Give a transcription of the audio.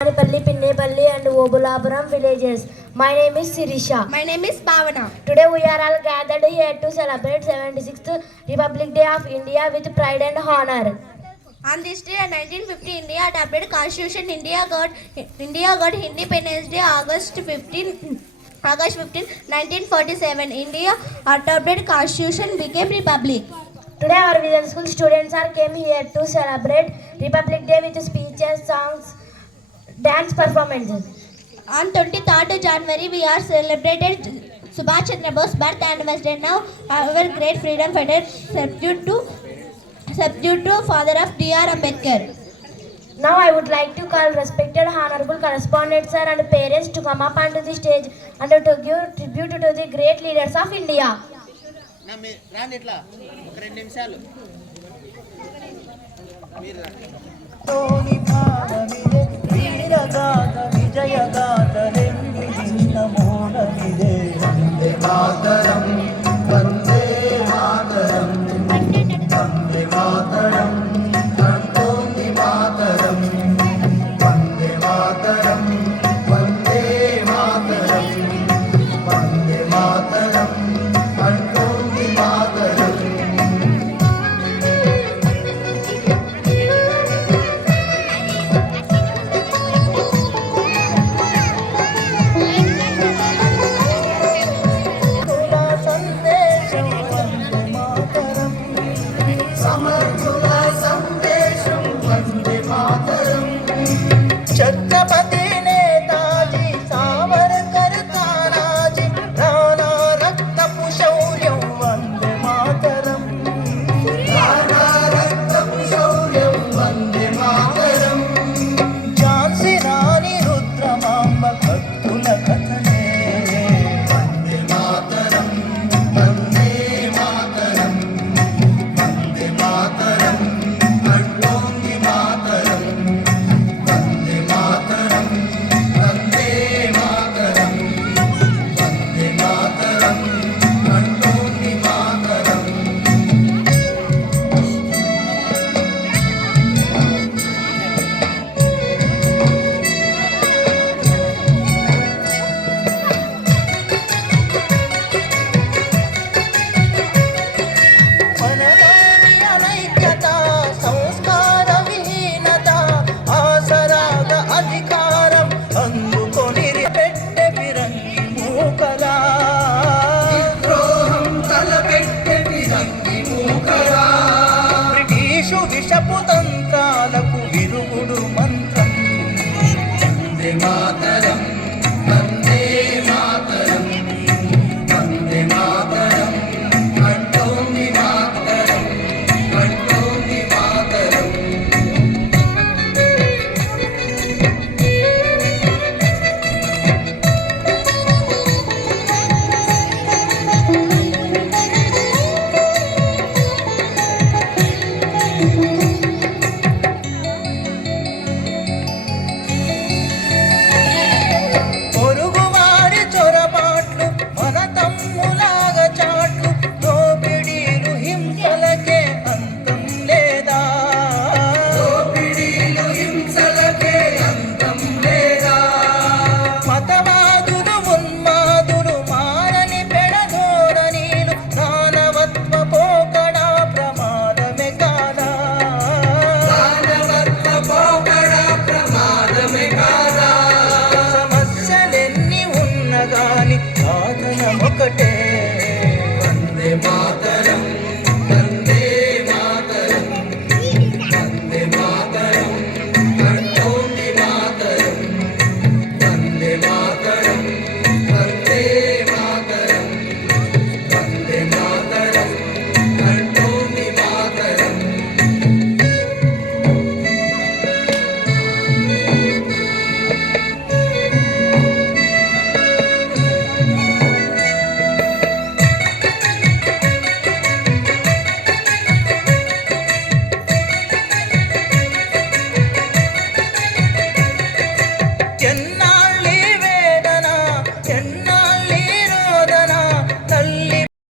Anipalli, Pinnepalli and Obulapuram villages. My name is Sirisha. My name is Bhavana. Today we are all gathered here to celebrate 76th Republic Day of India with pride and honor. On this day, 1950, India adopted Constitution. India got Independence Day, August 15, 1947. India adopted Constitution, became Republic. Today our vision school students are came here to celebrate Republic Day with speeches, songs, dance performances. On 23rd January, we are celebrated Subhash Chandra Bose birth anniversary. Now, our great freedom fighter subject to father of D.R. Ambedkar. Now I would like to call respected honorable correspondents sir and parents to come up onto the stage and to give tribute to the great leaders of India. రాండి ఇట్లా ఒక 2 నిమిషాలు మీరు విషపు తంత్రాలకు విరుగుడు మంత్రం వందే మాతరం